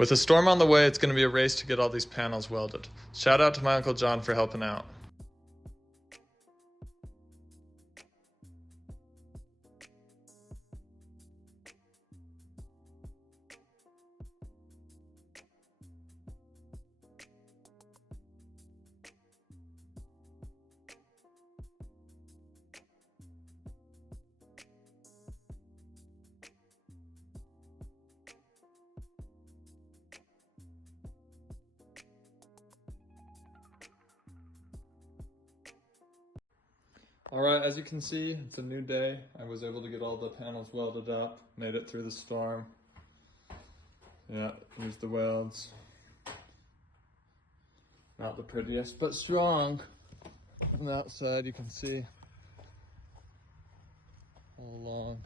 With a storm on the way, it's going to be a race to get all these panels welded. Shout out to my Uncle John for helping out. Alright, as you can see, it's a new day. I was able to get all the panels welded up, made it through the storm. Yeah, here's the welds. Not the prettiest, but strong. On the outside you can see all along.